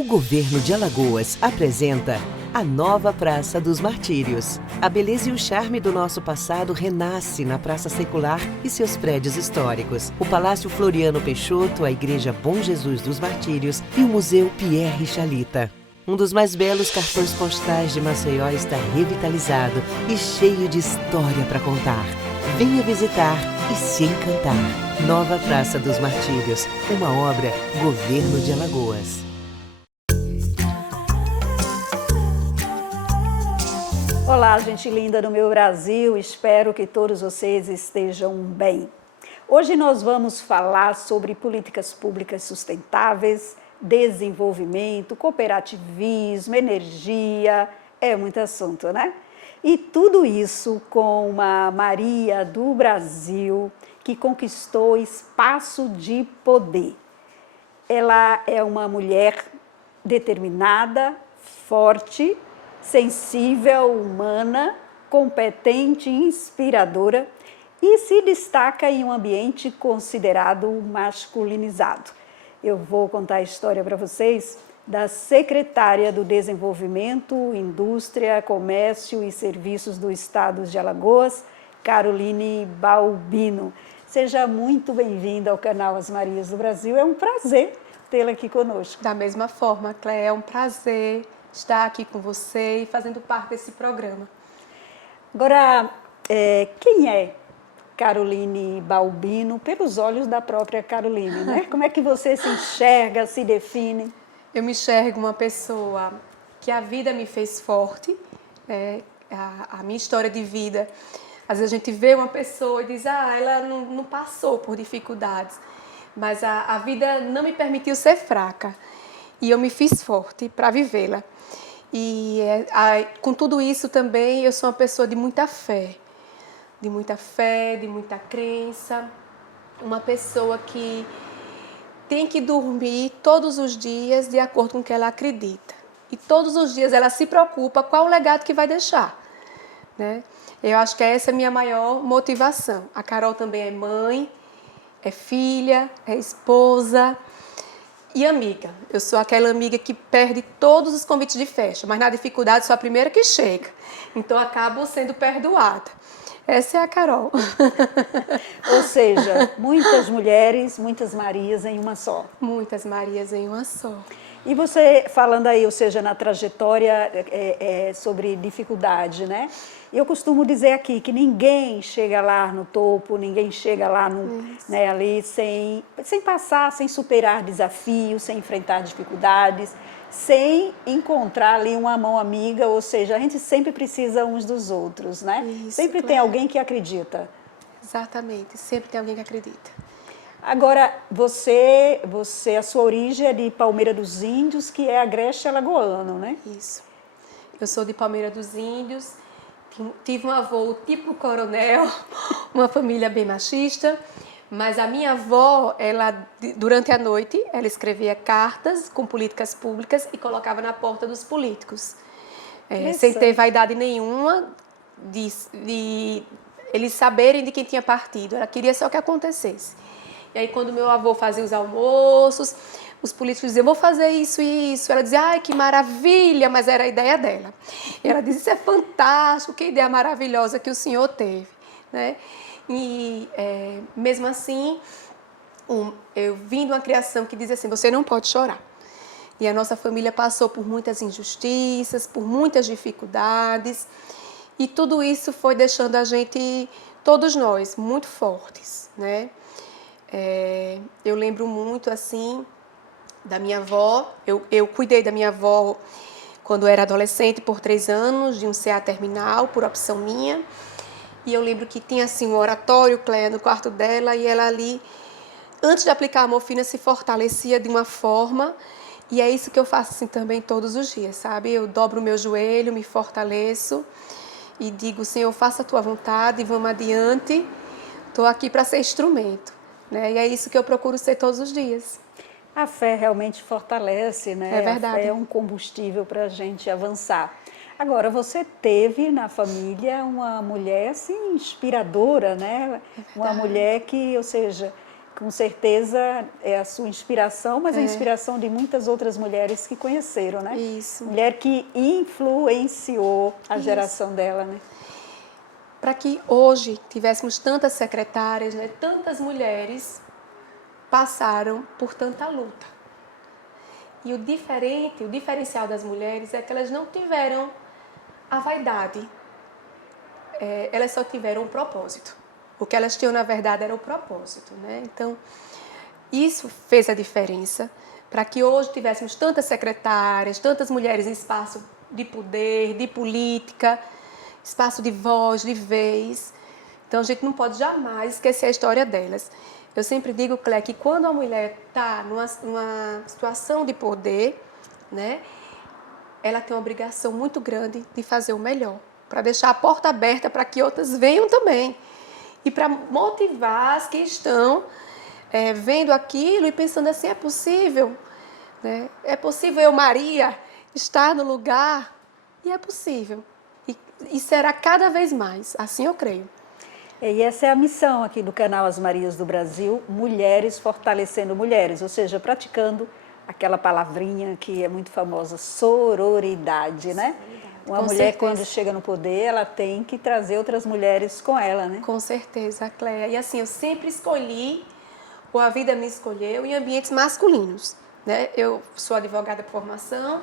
O governo de Alagoas apresenta a nova Praça dos Martírios. A beleza e o charme do nosso passado renasce na Praça Secular e seus prédios históricos. O Palácio Floriano Peixoto, a Igreja Bom Jesus dos Martírios e o Museu Pierre Chalita. Um dos mais belos cartões postais de Maceió está revitalizado e cheio de história para contar. Venha visitar e se encantar. Nova Praça dos Martírios, uma obra Governo de Alagoas. Olá, gente linda do meu Brasil, espero que todos vocês estejam bem. Hoje nós vamos falar sobre políticas públicas sustentáveis, desenvolvimento, cooperativismo, energia, é muito assunto, né? E tudo isso com uma Maria do Brasil que conquistou espaço de poder. Ela é uma mulher determinada, forte, sensível, humana, competente, inspiradora e se destaca em um ambiente considerado masculinizado. Eu vou contar a história para vocês da secretária do Desenvolvimento, Indústria, Comércio e Serviços do Estado de Alagoas, Caroline Balbino. Seja muito bem-vinda ao canal As Marias do Brasil, é um prazer tê-la aqui conosco. Da mesma forma, Cléia, é um prazer estar aqui com você e fazendo parte desse programa. Agora, quem é Caroline Balbino pelos olhos da própria Caroline, né? Como é que você se enxerga, se define? Eu me enxergo uma pessoa que a vida me fez forte, a minha história de vida. Às vezes a gente vê uma pessoa e diz, ela não passou por dificuldades, mas a vida não me permitiu ser fraca e eu me fiz forte para vivê-la. E com tudo isso também eu sou uma pessoa de muita fé, de muita crença, uma pessoa que tem que dormir todos os dias de acordo com o que ela acredita. E todos os dias ela se preocupa qual o legado que vai deixar, né? Eu acho que essa é a minha maior motivação. A Carol também é mãe, é filha, é esposa e amiga. Eu sou aquela amiga que perde todos os convites de festa, mas na dificuldade sou a primeira que chega. Então acabo sendo perdoada. Essa é a Carol. Ou seja, muitas mulheres, muitas Marias em uma só. Muitas Marias em uma só. E você falando aí, ou seja, na trajetória sobre dificuldade, né? Eu costumo dizer aqui que ninguém chega lá no topo, ninguém chega lá ali sem passar, sem superar desafios, sem enfrentar dificuldades, sem encontrar ali uma mão amiga, ou seja, a gente sempre precisa uns dos outros, né? Isso, sempre tem alguém que acredita. Exatamente, sempre tem alguém que acredita. Agora, a sua origem é de Palmeira dos Índios, que é agreste alagoano, né? Isso. Eu sou de Palmeira dos Índios, tive um avô tipo coronel, uma família bem machista, mas a minha avó, durante a noite, ela escrevia cartas com políticas públicas e colocava na porta dos políticos, sem ter vaidade nenhuma de eles saberem de quem tinha partido. Ela queria só que acontecesse. E aí, quando meu avô fazia os almoços, os políticos diziam, vou fazer isso e isso. Ela dizia, ai, que maravilha, mas era a ideia dela. E ela dizia, isso é fantástico, que ideia maravilhosa que o senhor teve, né? E mesmo assim, eu vim de uma criação que dizia assim, você não pode chorar. E a nossa família passou por muitas injustiças, por muitas dificuldades, e tudo isso foi deixando a gente, todos nós, muito fortes, né? Eu lembro muito, assim, da minha avó. Eu cuidei da minha avó quando era adolescente por 3 anos, de um CA terminal, por opção minha. E eu lembro que tinha, assim, um oratório, Cléia, no quarto dela, e ela ali, antes de aplicar a morfina, se fortalecia de uma forma. E é isso que eu faço, assim, também todos os dias, sabe? Eu dobro o meu joelho, me fortaleço e digo, Senhor, faça a tua vontade, vamos adiante. Estou aqui para ser instrumento, né? E é isso que eu procuro ser todos os dias. A fé realmente fortalece, né? É verdade. A fé é um combustível para a gente avançar. Agora, você teve na família uma mulher assim, inspiradora, né? Uma mulher que, ou seja, com certeza é a sua inspiração, mas a inspiração de muitas outras mulheres que conheceram, né? Isso. Mulher que influenciou a geração dela, né? Para que hoje tivéssemos tantas secretárias, né, tantas mulheres passaram por tanta luta. E o diferencial das mulheres é que elas não tiveram a vaidade, elas só tiveram um propósito. O que elas tinham, na verdade, era o propósito, né? Então, isso fez a diferença para que hoje tivéssemos tantas secretárias, tantas mulheres em espaço de poder, de política, espaço de voz, de vez. Então, a gente não pode jamais esquecer a história delas. Eu sempre digo, Clé, que quando a mulher está numa situação de poder, né, ela tem uma obrigação muito grande de fazer o melhor, para deixar a porta aberta para que outras venham também. E para motivar as que estão vendo aquilo e pensando assim, é possível, né? É possível eu, Maria, estar no lugar? E é possível. E será cada vez mais, assim eu creio. E essa é a missão aqui do canal As Marias do Brasil, mulheres fortalecendo mulheres, ou seja, praticando aquela palavrinha que é muito famosa, sororidade, né? Uma mulher, quando chega no poder, ela tem que trazer outras mulheres com ela, né? Com certeza, Cléia. E assim, eu sempre escolhi, ou a vida me escolheu, em ambientes masculinos, né? Eu sou advogada por formação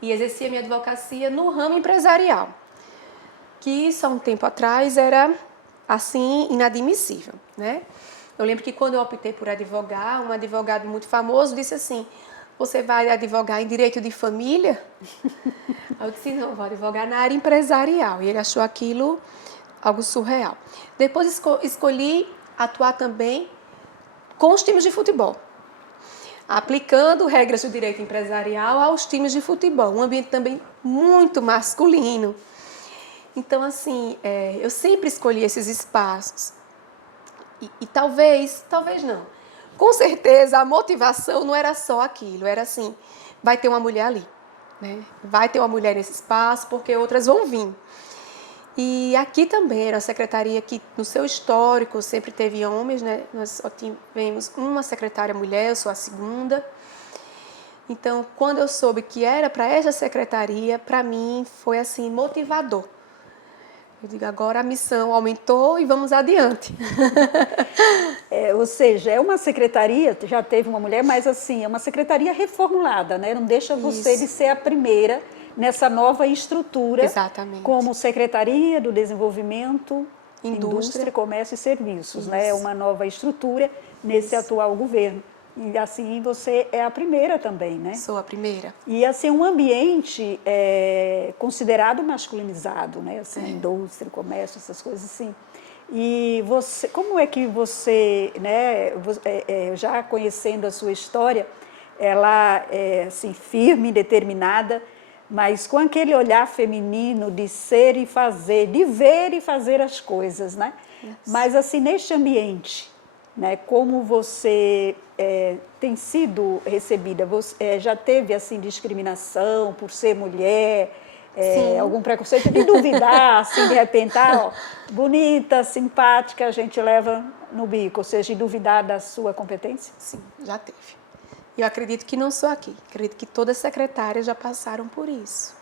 e exercia minha advocacia no ramo empresarial, que só um tempo atrás era, assim, inadmissível, né? Eu lembro que quando eu optei por advogar, um advogado muito famoso disse assim, você vai advogar em direito de família? Aí eu disse, não, vou advogar na área empresarial. E ele achou aquilo algo surreal. Depois escolhi atuar também com os times de futebol, aplicando regras do direito empresarial aos times de futebol, um ambiente também muito masculino. Então, assim, eu sempre escolhi esses espaços. E talvez não. Com certeza, a motivação não era só aquilo, era assim, vai ter uma mulher ali, né? Vai ter uma mulher nesse espaço, porque outras vão vir. E aqui também era uma secretaria que, no seu histórico, sempre teve homens, né? Nós só tivemos uma secretária mulher, eu sou a segunda. Então, quando eu soube que era para essa secretaria, para mim foi assim, motivador. Eu digo, agora a missão aumentou e vamos adiante. Ou seja, é uma secretaria, já teve uma mulher, mas assim, é uma secretaria reformulada, né? Não deixa você de ser a primeira nessa nova estrutura. Exatamente. Como Secretaria do Desenvolvimento, Indústria, Comércio e Serviços, Isso. né? É uma nova estrutura nesse atual governo. E assim você é a primeira também, né? Sou a primeira. E assim, um ambiente considerado masculinizado, né? Assim, indústria, comércio, essas coisas assim. E você, como é que você, né, já conhecendo a sua história, ela é assim, firme, determinada, mas com aquele olhar feminino de ser e fazer, de ver e fazer as coisas, né? Isso. Mas assim, neste ambiente, né, como você tem sido recebida? Você já teve assim discriminação por ser mulher? Algum preconceito de duvidar, assim, de repente, bonita, simpática, a gente leva no bico, ou seja, de duvidar da sua competência? Sim, já teve. Eu acredito que não só aqui, acredito que todas as secretárias já passaram por isso,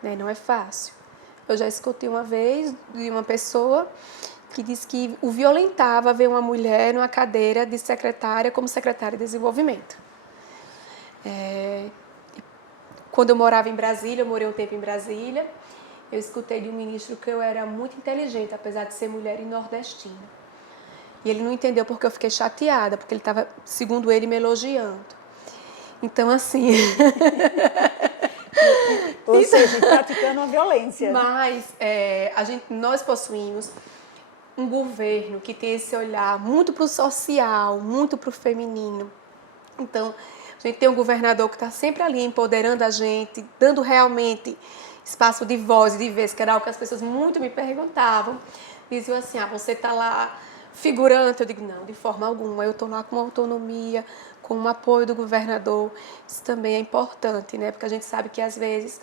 né? Não é fácil. Eu já escutei uma vez de uma pessoa que disse que o violentava ver uma mulher numa cadeira de secretária como secretária de desenvolvimento. Quando eu morava em Brasília, eu morei um tempo em Brasília, eu escutei de um ministro que eu era muito inteligente, apesar de ser mulher e nordestina. E ele não entendeu porque eu fiquei chateada, porque ele estava, segundo ele, me elogiando. Então, assim... Ou seja, praticando a violência. Mas nós possuímos um governo que tem esse olhar muito para o social, muito para o feminino. Então, a gente tem um governador que está sempre ali empoderando a gente, dando realmente espaço de voz e de vez, que era algo que as pessoas muito me perguntavam. Diziam assim, você está lá figurante? Eu digo, não, de forma alguma. Eu estou lá com autonomia, com o apoio do governador. Isso também é importante, né? Porque a gente sabe que às vezes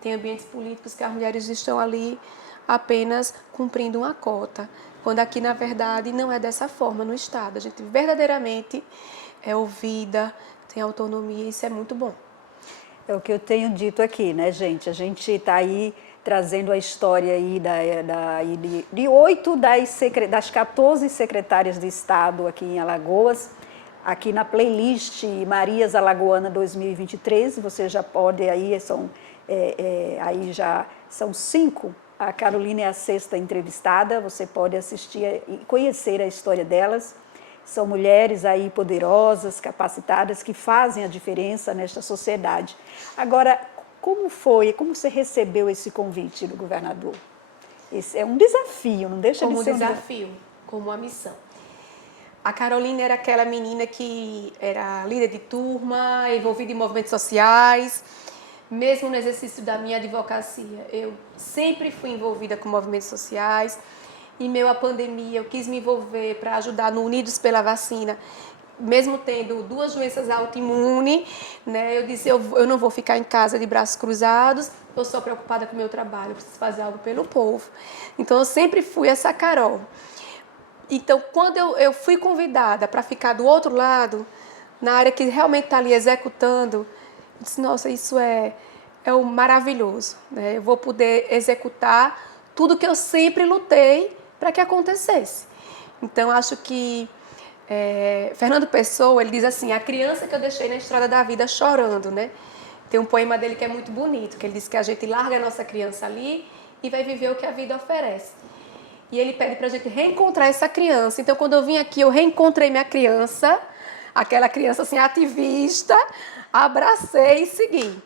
tem ambientes políticos que as mulheres estão ali apenas cumprindo uma cota, quando aqui, na verdade, não é dessa forma no Estado. A gente verdadeiramente é ouvida, tem autonomia, e isso é muito bom. É o que eu tenho dito aqui, né, gente? A gente está aí trazendo a história aí de 8 das 14 secretárias de Estado aqui em Alagoas, aqui na playlist Marias Alagoana 2023, você já pode, aí já são 5, a Carolina é a 6ª entrevistada, você pode assistir e conhecer a história delas. São mulheres aí poderosas, capacitadas, que fazem a diferença nesta sociedade. Agora, como você recebeu esse convite do governador? Esse é um desafio, não deixa de ser um desafio, como uma missão. A Carolina era aquela menina que era líder de turma, envolvida em movimentos sociais. Mesmo no exercício da minha advocacia, eu sempre fui envolvida com movimentos sociais. Em meio à pandemia, eu quis me envolver para ajudar no Unidos pela Vacina, mesmo tendo 2 doenças autoimunes, né? Eu disse, eu não vou ficar em casa de braços cruzados, eu sou preocupada com o meu trabalho, eu preciso fazer algo pelo povo. Então, eu sempre fui essa Carol. Então, quando eu fui convidada para ficar do outro lado, na área que realmente está ali executando, eu disse, nossa, isso é o maravilhoso, né? Eu vou poder executar tudo que eu sempre lutei para que acontecesse. Então, acho que Fernando Pessoa, ele diz assim, a criança que eu deixei na estrada da vida chorando, né? Tem um poema dele que é muito bonito, que ele diz que a gente larga a nossa criança ali e vai viver o que a vida oferece. E ele pede para a gente reencontrar essa criança. Então, quando eu vim aqui, eu reencontrei minha criança, aquela criança assim, ativista, abracei e segui.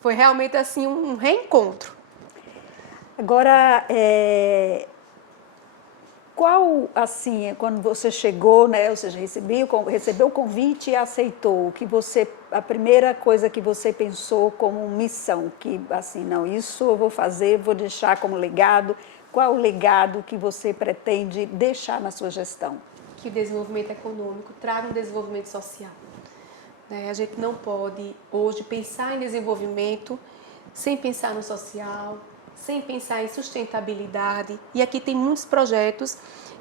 Foi realmente assim um reencontro. Agora, qual, assim, quando você chegou, né, ou seja, recebeu o convite e aceitou, a primeira coisa que você pensou como missão, que assim, não, isso eu vou fazer, vou deixar como legado, qual o legado que você pretende deixar na sua gestão? Que o desenvolvimento econômico traga um desenvolvimento social. A gente não pode hoje pensar em desenvolvimento sem pensar no social, sem pensar em sustentabilidade. E aqui tem muitos projetos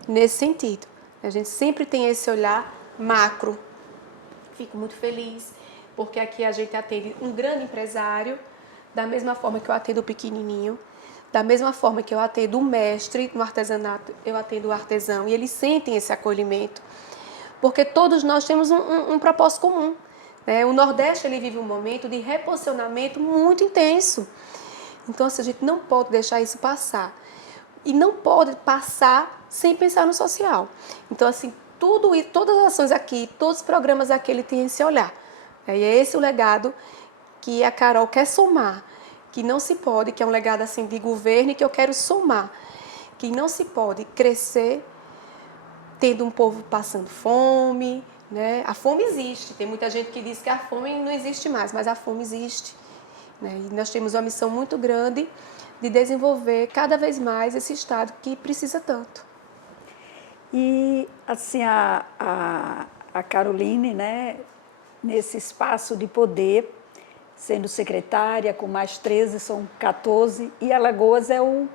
nesse sentido. A gente sempre tem esse olhar macro. Fico muito feliz, porque aqui a gente atende um grande empresário, da mesma forma que eu atendo o pequenininho, da mesma forma que eu atendo o mestre no artesanato, eu atendo o artesão. E eles sentem esse acolhimento, porque todos nós temos um propósito comum. O Nordeste ele vive um momento de reposicionamento muito intenso. Então, assim, a gente não pode deixar isso passar. E não pode passar sem pensar no social. Então, assim, todas as ações aqui, todos os programas aqui, ele tem esse olhar. E é esse o legado que a Carol quer somar. Que não se pode, que é um legado assim de governo e que eu quero somar. Que não se pode crescer tendo um povo passando fome, né? A fome existe. Tem muita gente que diz que a fome não existe mais, mas a fome existe. E nós temos uma missão muito grande de desenvolver cada vez mais esse Estado que precisa tanto. E, assim, a Caroline, né, nesse espaço de poder, sendo secretária, com mais 13, são 14, e Alagoas é o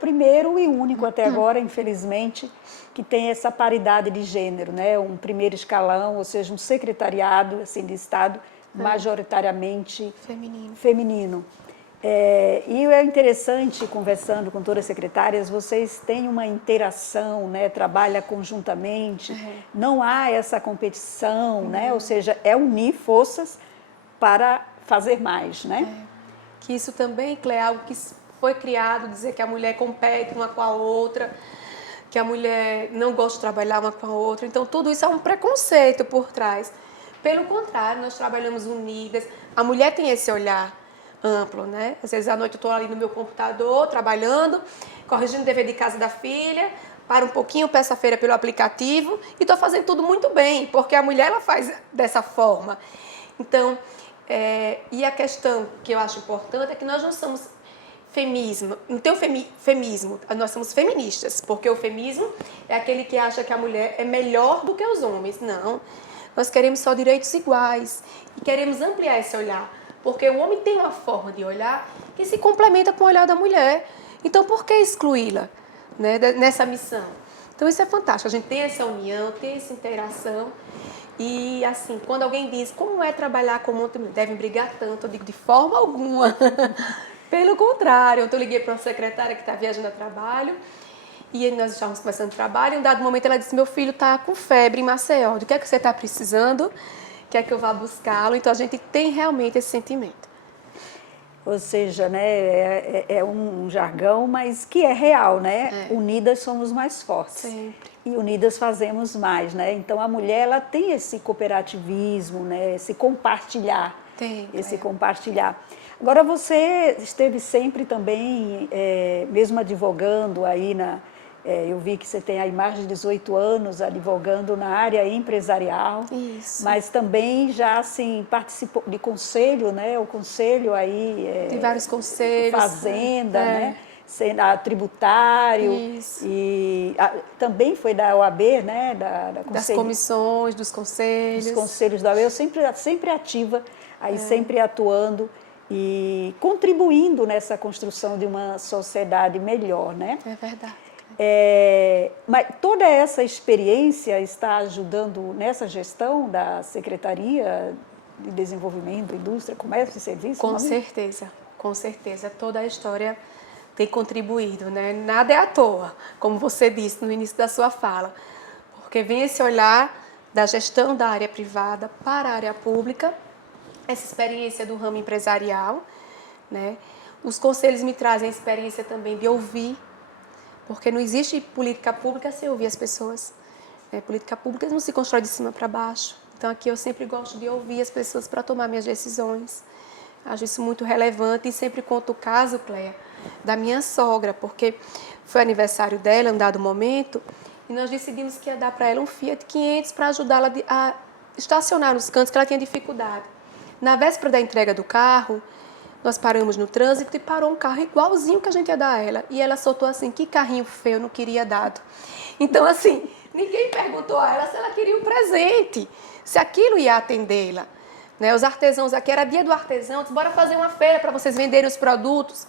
primeiro e único até agora, infelizmente, que tem essa paridade de gênero, né? Um primeiro escalão, ou seja, um secretariado assim, de Estado majoritariamente feminino. E é interessante, conversando com todas as secretárias, vocês têm uma interação, né? Trabalham conjuntamente, não há essa competição, né? Ou seja, é unir forças para fazer mais, né? Que isso também, Clé, é algo que foi criado, dizer que a mulher compete uma com a outra, que a mulher não gosta de trabalhar uma com a outra. Então, tudo isso é um preconceito por trás. Pelo contrário, nós trabalhamos unidas. A mulher tem esse olhar amplo, né? Às vezes à noite eu estou ali no meu computador, trabalhando, corrigindo o dever de casa da filha, paro um pouquinho, peço a feira pelo aplicativo e estou fazendo tudo muito bem, porque a mulher ela faz dessa forma. Então, e a questão que eu acho importante é que nós não somos feminismo, não tem o feminismo, nós somos feministas, porque o feminismo é aquele que acha que a mulher é melhor do que os homens. Não, nós queremos só direitos iguais e queremos ampliar esse olhar, porque o homem tem uma forma de olhar que se complementa com o olhar da mulher. Então, por que excluí-la, né, nessa missão? Então, isso é fantástico. A gente tem essa união, tem essa interação. E, assim, quando alguém diz como é trabalhar com um devem brigar tanto, eu digo de forma alguma. Pelo contrário, eu liguei para uma secretária que está viajando a trabalho e nós estávamos começando o trabalho. Em um dado momento, ela disse: meu filho está com febre em Maceió. O que é que você está precisando? Quer que eu vá buscá-lo? Então, a gente tem realmente esse sentimento. Ou seja, né, é um jargão, mas que é real, né? Unidas somos mais fortes. Sempre. E unidas fazemos mais, né? Então a mulher, ela tem esse cooperativismo, né? Esse compartilhar. Tem. Esse compartilhar. Agora você esteve sempre também, mesmo advogando aí eu vi que você tem aí mais de 18 anos advogando na área empresarial. Isso. Mas também já assim participou de conselho, né? O conselho aí tem vários conselhos. Fazenda, né? Tributário. Isso. E também foi da OAB, né? Das comissões, dos conselhos. Dos conselhos da OAB. Eu sempre ativa, aí sempre atuando e contribuindo nessa construção de uma sociedade melhor, né? É verdade. Mas toda essa experiência está ajudando nessa gestão da Secretaria de Desenvolvimento, Indústria, Comércio e Serviços? Com certeza, com certeza. Toda a história tem contribuído, né? Nada é à toa, como você disse no início da sua fala, porque vem esse olhar da gestão da área privada para a área pública, essa experiência do ramo empresarial, né? Os conselhos me trazem a experiência também de ouvir, porque não existe política pública sem ouvir as pessoas. Política pública não se constrói de cima para baixo. Então, aqui eu sempre gosto de ouvir as pessoas para tomar minhas decisões. Acho isso muito relevante e sempre conto o caso, Cléia, da minha sogra, porque foi aniversário dela em um dado momento e nós decidimos que ia dar para ela um Fiat 500 para ajudá-la a estacionar nos cantos que ela tinha dificuldade. Na véspera da entrega do carro, nós paramos no trânsito e parou um carro igualzinho que a gente ia dar a ela. E ela soltou assim: que carrinho feio, eu não queria dado. Então, assim, ninguém perguntou a ela se ela queria um presente, se aquilo ia atendê-la. Né? Os artesãos aqui, era dia do artesão, disse: bora fazer uma feira para vocês venderem os produtos.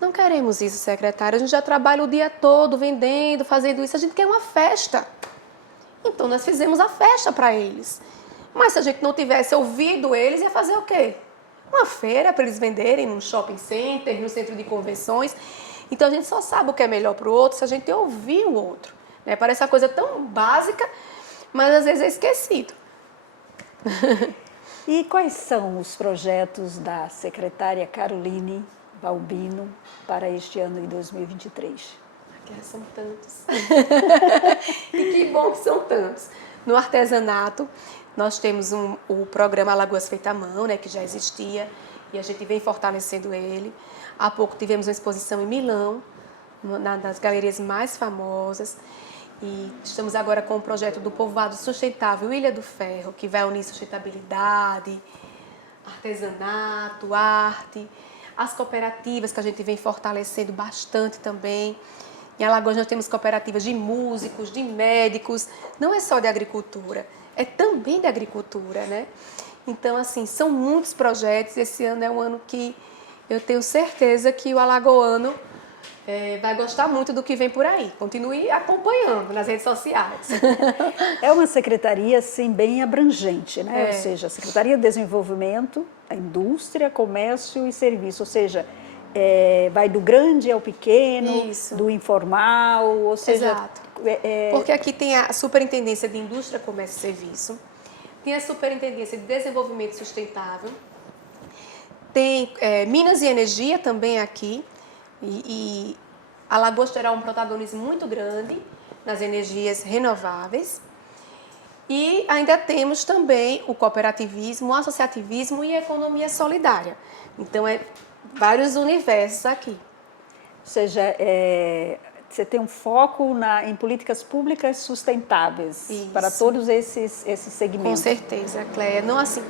Não queremos isso, secretária. A gente já trabalha o dia todo vendendo, fazendo isso. A gente quer uma festa. Então, nós fizemos a festa para eles. Mas se a gente não tivesse ouvido eles, ia fazer o quê? Uma feira para eles venderem num shopping center, no centro de convenções. Então, a gente só sabe o que é melhor para o outro se a gente ouvir o outro. Né? Parece uma coisa tão básica, mas às vezes é esquecido. E quais são os projetos da secretária Caroline Balbino para este ano de 2023? São tantos. E que bom que são tantos. No artesanato, nós temos o programa Lagoas Feita à Mão, né, que já existia, e a gente vem fortalecendo ele. Há pouco tivemos uma exposição em Milão, nas galerias mais famosas, e estamos agora com o projeto do Povoado Sustentável Ilha do Ferro, que vai unir sustentabilidade, artesanato, arte, as cooperativas que a gente vem fortalecendo bastante também. Em Alagoas nós temos cooperativas de músicos, de médicos, não é só de agricultura, é também de agricultura, né? Então, assim, são muitos projetos. Esse ano é um ano que eu tenho certeza que o alagoano vai gostar muito do que vem por aí. Continue acompanhando nas redes sociais. É uma secretaria, assim, bem abrangente, né? Ou seja, a Secretaria de Desenvolvimento, a Indústria, Comércio e Serviço, ou seja, vai do grande ao pequeno, isso, do informal, ou seja... Exato. Porque aqui tem a Superintendência de Indústria, Comércio e Serviço, tem a Superintendência de Desenvolvimento Sustentável, tem Minas e Energia também aqui, e Alagoas terá um protagonismo muito grande nas energias renováveis. E ainda temos também o cooperativismo, o associativismo e a economia solidária. Então, vários universos aqui. Ou seja, você tem um foco em políticas públicas sustentáveis. Isso. Para todos esses segmentos. Com certeza, Cléia. Não, assim,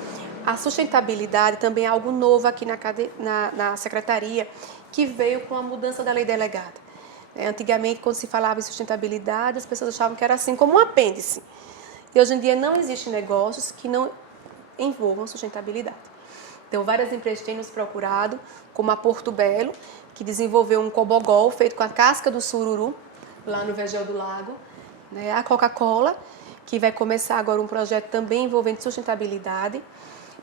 a sustentabilidade também é algo novo aqui na Secretaria, que veio com a mudança da lei delegada. Antigamente, quando se falava em sustentabilidade, as pessoas achavam que era assim como um apêndice. E hoje em dia não existem negócios que não envolvam sustentabilidade. Então, várias empresas têm nos procurado, como a Porto Belo, que desenvolveu um cobogol feito com a casca do sururu, lá no Vegel do Lago. Né? A Coca-Cola, que vai começar agora um projeto também envolvendo sustentabilidade.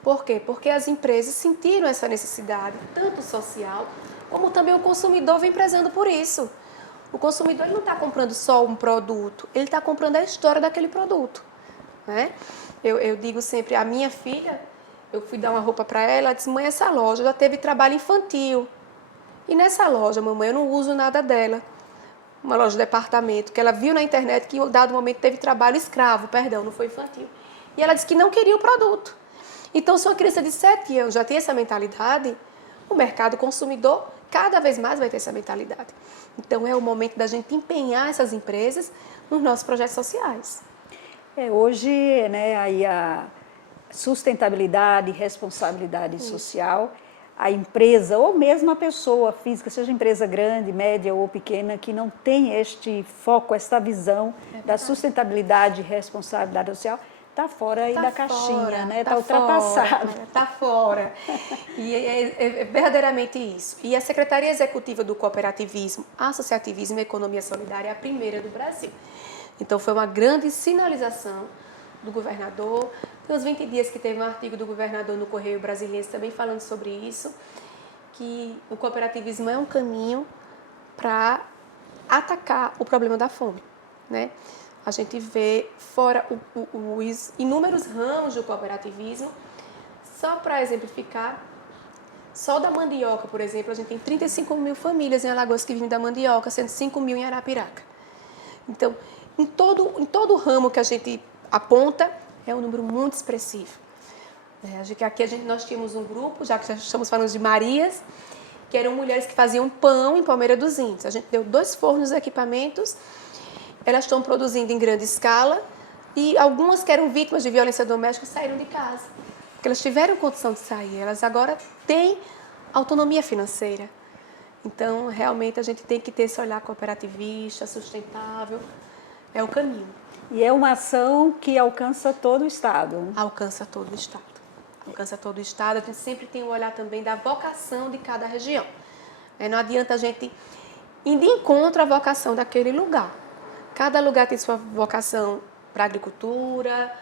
Por quê? Porque as empresas sentiram essa necessidade, tanto social, como também o consumidor vem prezando por isso. O consumidor ele não está comprando só um produto, ele está comprando a história daquele produto. Né? Eu digo sempre, a minha filha, eu fui dar uma roupa para ela disse, mãe, essa loja já teve trabalho infantil. E nessa loja, mamãe, eu não uso nada dela. Uma loja de departamento, que ela viu na internet que em dado momento teve trabalho escravo, perdão, não foi infantil. E ela disse que não queria o produto. Então, se uma criança de 7 anos já tem essa mentalidade, o mercado consumidor cada vez mais vai ter essa mentalidade. Então, é o momento da gente empenhar essas empresas nos nossos projetos sociais. Hoje, né, aí a sustentabilidade, responsabilidade social, a empresa ou mesmo a pessoa física, seja empresa grande, média ou pequena, que não tem este foco, esta visão da sustentabilidade e responsabilidade social, está fora aí da caixinha, né? Está ultrapassado. Está fora. E é verdadeiramente isso. E a Secretaria Executiva do Cooperativismo, Associativismo e Economia Solidária é a primeira do Brasil. Então, foi uma grande sinalização do governador. Tem uns 20 dias que teve um artigo do governador no Correio Brasiliense também falando sobre isso, que o cooperativismo é um caminho para atacar o problema da fome, né? A gente vê fora os inúmeros ramos do cooperativismo. Só para exemplificar, só da mandioca, por exemplo, a gente tem 35 mil famílias em Alagoas que vivem da mandioca, sendo 5 mil em Arapiraca. Então, em todo ramo que a gente aponta, é um número muito expressivo. Aqui nós tínhamos um grupo, já que já estamos falando de Marias, que eram mulheres que faziam pão em Palmeira dos Índios. A gente deu 2 fornos de equipamentos, elas estão produzindo em grande escala e algumas que eram vítimas de violência doméstica saíram de casa, porque elas tiveram condição de sair, elas agora têm autonomia financeira. Então, realmente, a gente tem que ter esse olhar cooperativista, sustentável, é o caminho. E é uma ação que alcança todo o Estado. Alcança todo o Estado. Alcança todo o Estado. A gente sempre tem um olhar também da vocação de cada região. Não adianta a gente ir de encontro à vocação daquele lugar. Cada lugar tem sua vocação para a agricultura,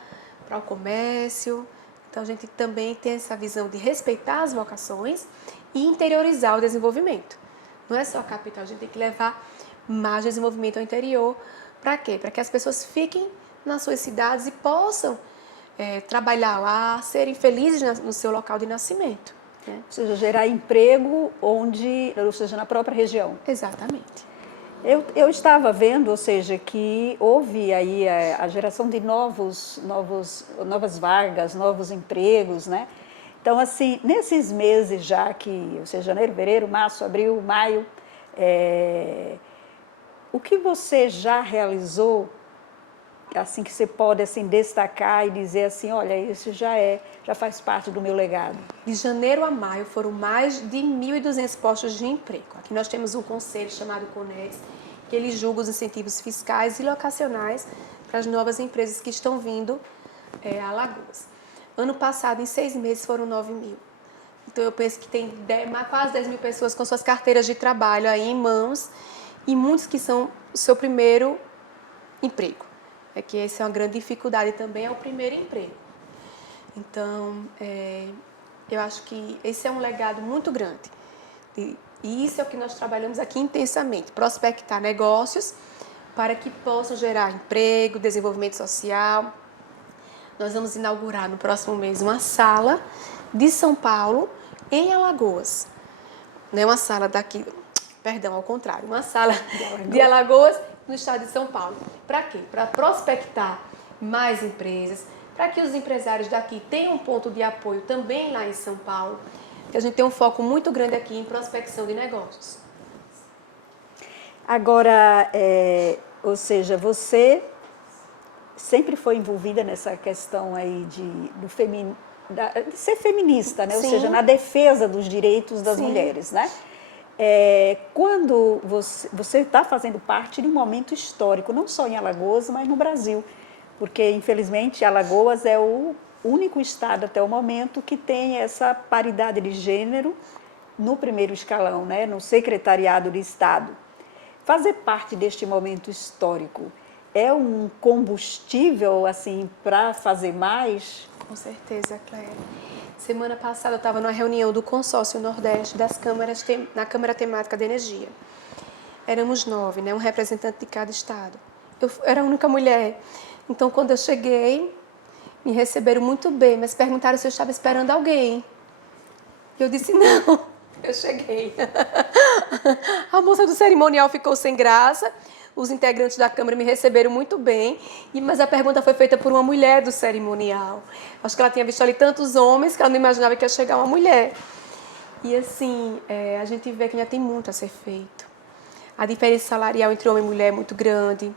para o comércio. Então, a gente também tem essa visão de respeitar as vocações e interiorizar o desenvolvimento. Não é só a capital, a gente tem que levar mais desenvolvimento ao interior. Para quê? Para que as pessoas fiquem nas suas cidades e possam trabalhar lá, serem felizes no seu local de nascimento. Né? Ou seja, gerar emprego ou seja, na própria região. Exatamente. Eu estava vendo, ou seja, que houve aí a geração de novas vagas, novos empregos, né? Então, assim, nesses meses já que, ou seja, janeiro, fevereiro, março, abril, maio, o que você já realizou, assim, que você pode assim, destacar e dizer assim, olha, isso já faz parte do meu legado? De janeiro a maio foram mais de 1.200 postos de emprego. Aqui nós temos um conselho chamado CONEX, que ele julga os incentivos fiscais e locacionais para as novas empresas que estão vindo a Alagoas. Ano passado, em 6 meses, foram 9 mil. Então, eu penso que tem quase 10 mil pessoas com suas carteiras de trabalho aí em mãos e muitos que são o seu primeiro emprego. É que essa é uma grande dificuldade também, é o primeiro emprego. Então, eu acho que esse é um legado muito grande. E isso é o que nós trabalhamos aqui intensamente, prospectar negócios para que possam gerar emprego, desenvolvimento social. Nós vamos inaugurar no próximo mês uma sala de São Paulo em Alagoas. Não é uma sala daqui, perdão, ao contrário, uma sala de Alagoas no estado de São Paulo. Para quê? Para prospectar mais empresas, para que os empresários daqui tenham um ponto de apoio também lá em São Paulo, que a gente tem um foco muito grande aqui em prospecção de negócios. Agora, ou seja, você sempre foi envolvida nessa questão aí de ser feminista, né? Ou seja, na defesa dos direitos das mulheres, né? Quando você está fazendo parte de um momento histórico, não só em Alagoas, mas no Brasil, porque infelizmente Alagoas é o único estado até o momento que tem essa paridade de gênero no primeiro escalão, né, no secretariado de Estado. Fazer parte deste momento histórico é um combustível assim para fazer mais? Com certeza, Cléia. Semana passada eu estava numa reunião do Consórcio Nordeste das câmaras, na Câmara Temática de Energia. Éramos 9, né, um representante de cada estado. Eu era a única mulher. Então, quando eu cheguei, me receberam muito bem, mas perguntaram se eu estava esperando alguém. Eu disse, não, eu cheguei. A moça do cerimonial ficou sem graça, os integrantes da Câmara me receberam muito bem, mas a pergunta foi feita por uma mulher do cerimonial. Acho que ela tinha visto ali tantos homens que ela não imaginava que ia chegar uma mulher. E assim, a gente vê que ainda tem muito a ser feito. A diferença salarial entre homem e mulher é muito grande.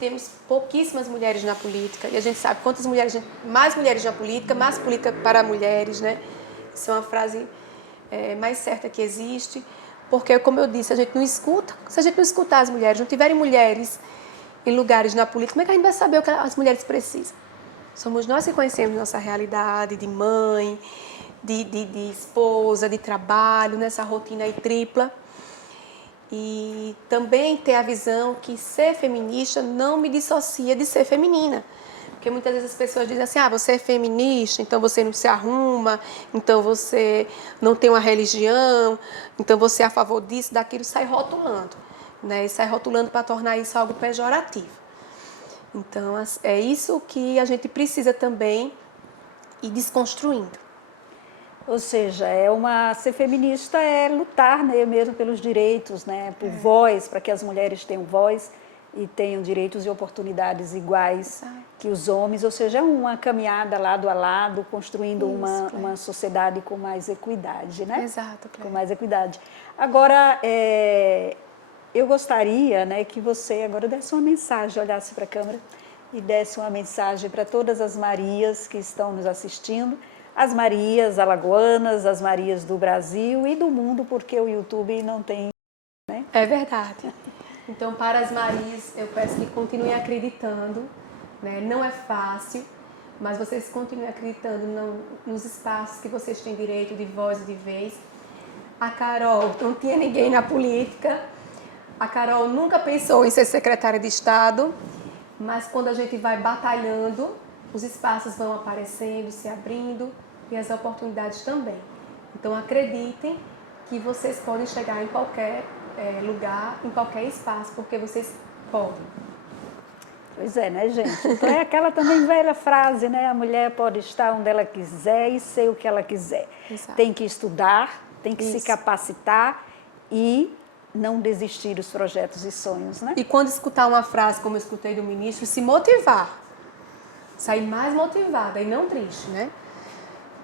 Temos pouquíssimas mulheres na política e a gente sabe quantas mulheres, mais mulheres na política, mais política para mulheres, né? Isso é uma frase mais certa que existe, porque, como eu disse, a gente não escuta. Se a gente não escutar as mulheres, não tiverem mulheres em lugares na política, como é que a gente vai saber o que as mulheres precisam? Somos nós que conhecemos nossa realidade de mãe, de esposa, de trabalho, nessa rotina aí tripla. E também ter a visão que ser feminista não me dissocia de ser feminina. Porque muitas vezes as pessoas dizem assim, você é feminista, então você não se arruma, então você não tem uma religião, então você é a favor disso, daquilo, sai rotulando. Né? E sai rotulando para tornar isso algo pejorativo. Então é isso que a gente precisa também ir desconstruindo. Ou seja, ser feminista é lutar, né, mesmo pelos direitos, né, por voz, para que as mulheres tenham voz e tenham direitos e oportunidades iguais que os homens, ou seja, uma caminhada lado a lado, construindo uma sociedade com mais equidade, né? Exato, Cléia. Com mais equidade. Agora, eu gostaria, né, que você agora desse uma mensagem, olhasse para a câmera e desse uma mensagem para todas as Marias que estão nos assistindo, as Marias alagoanas, as Marias do Brasil e do mundo, porque o YouTube não tem, né? É verdade. Então, para as Marias, eu peço que continuem acreditando, né? Não é fácil, mas vocês continuem acreditando nos espaços que vocês têm direito de voz e de vez. A Carol não tinha ninguém na política, a Carol nunca pensou em ser secretária de Estado, mas quando a gente vai batalhando, os espaços vão aparecendo, se abrindo e as oportunidades também. Então, acreditem que vocês podem chegar em qualquer lugar, em qualquer espaço, porque vocês podem. Pois é, né, gente? Então é aquela também velha frase, né? A mulher pode estar onde ela quiser e ser o que ela quiser. Exato. Tem que estudar, tem que se capacitar e não desistir dos projetos e sonhos, né? E quando escutar uma frase, como eu escutei do ministro, se motivar. Sair mais motivada e não triste, né?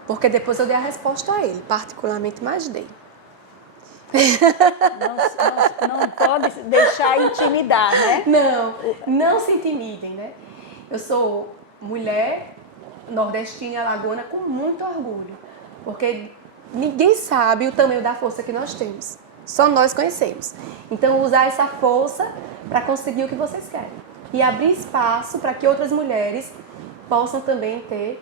Porque depois eu dei a resposta a ele, particularmente mais dei. Não pode deixar intimidar, né? Não se intimidem, né? Eu sou mulher nordestina e alagoana com muito orgulho, porque ninguém sabe o tamanho da força que nós temos. Só nós conhecemos. Então, usar essa força para conseguir o que vocês querem. E abrir espaço para que outras mulheres possam também ter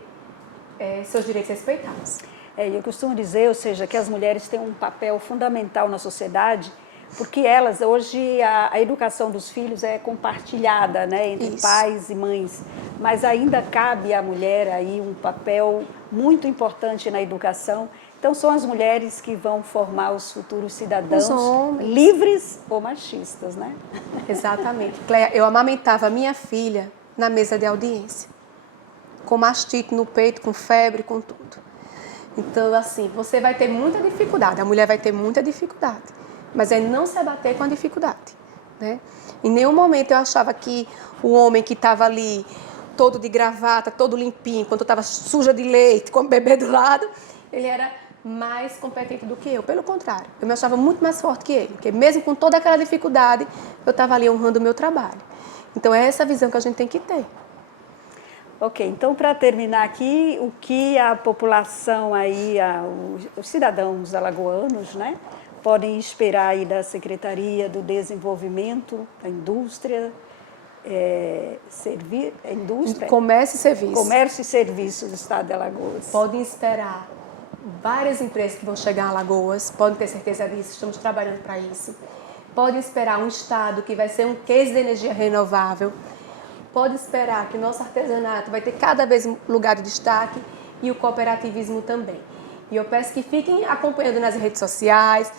seus direitos respeitados. Eu costumo dizer, ou seja, que as mulheres têm um papel fundamental na sociedade, porque elas, hoje, a educação dos filhos é compartilhada, né, entre pais e mães, mas ainda cabe à mulher aí um papel muito importante na educação. Então, são as mulheres que vão formar os futuros cidadãos livres ou machistas, né? Exatamente. Cléia, eu amamentava minha filha na mesa de audiência, com mastite no peito, com febre, com tudo. Então, assim, você vai ter muita dificuldade, a mulher vai ter muita dificuldade, mas é não se abater com a dificuldade, né? Em nenhum momento eu achava que o homem que estava ali, todo de gravata, todo limpinho, enquanto eu estava suja de leite, com o bebê do lado, ele era mais competente do que eu. Pelo contrário, eu me achava muito mais forte que ele, porque mesmo com toda aquela dificuldade, eu estava ali honrando o meu trabalho. Então, é essa visão que a gente tem que ter. Ok, então para terminar aqui, o que a população aí, os cidadãos alagoanos, né, podem esperar aí da Secretaria do Desenvolvimento, da Indústria Indústria? Comércio e serviço. Comércio e Serviços do Estado de Alagoas. Podem esperar várias empresas que vão chegar a Alagoas, podem ter certeza disso, estamos trabalhando para isso. Podem esperar um estado que vai ser um case de energia renovável. Pode esperar que o nosso artesanato vai ter cada vez um lugar de destaque e o cooperativismo também. E eu peço que fiquem acompanhando nas redes sociais.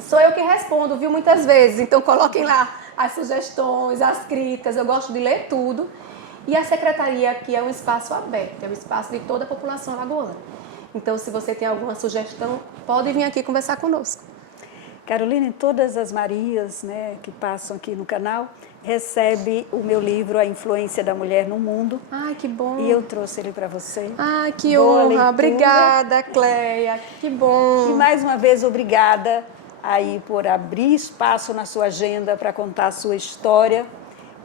Sou eu que respondo, viu, muitas vezes. Então coloquem lá as sugestões, as críticas. Eu gosto de ler tudo. E a secretaria aqui é um espaço aberto, é um espaço de toda a população alagoana. Então, se você tem alguma sugestão, pode vir aqui conversar conosco. Carolina, todas as Marias, né, que passam aqui no canal, recebe o meu livro A Influência da Mulher no Mundo. Ai, que bom. E eu trouxe ele para você. Ai, que Boa honra. leitura. Obrigada, Cleia. Que bom. E mais uma vez, obrigada aí por abrir espaço na sua agenda para contar a sua história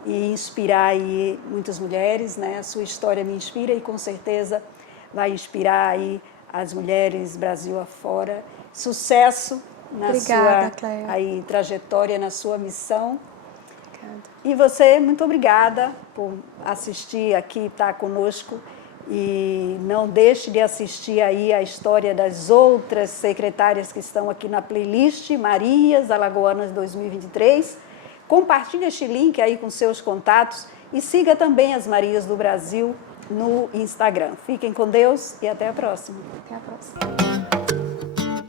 e inspirar aí muitas mulheres, né? A sua história me inspira e com certeza vai inspirar aí as mulheres Brasil afora. Sucesso na Obrigada, sua Cleia. aí, trajetória, na sua missão. Obrigada. E você, muito obrigada por assistir aqui, estar conosco. E não deixe de assistir aí a história das outras secretárias que estão aqui na playlist Marias Alagoanas 2023. Compartilhe este link aí com seus contatos e siga também as Marias do Brasil no Instagram. Fiquem com Deus e até a próxima. Até a próxima.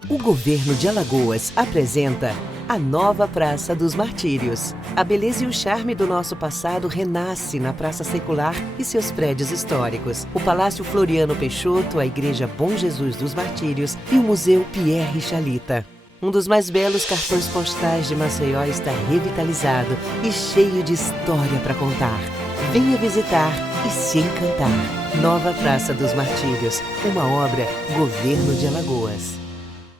O governo de Alagoas apresenta a nova Praça dos Martírios. A beleza e o charme do nosso passado renasce na Praça Secular e seus prédios históricos. O Palácio Floriano Peixoto, a Igreja Bom Jesus dos Martírios e o Museu Pierre Chalita. Um dos mais belos cartões postais de Maceió está revitalizado e cheio de história para contar. Venha visitar e se encantar. Nova Praça dos Martírios, uma obra Governo de Alagoas.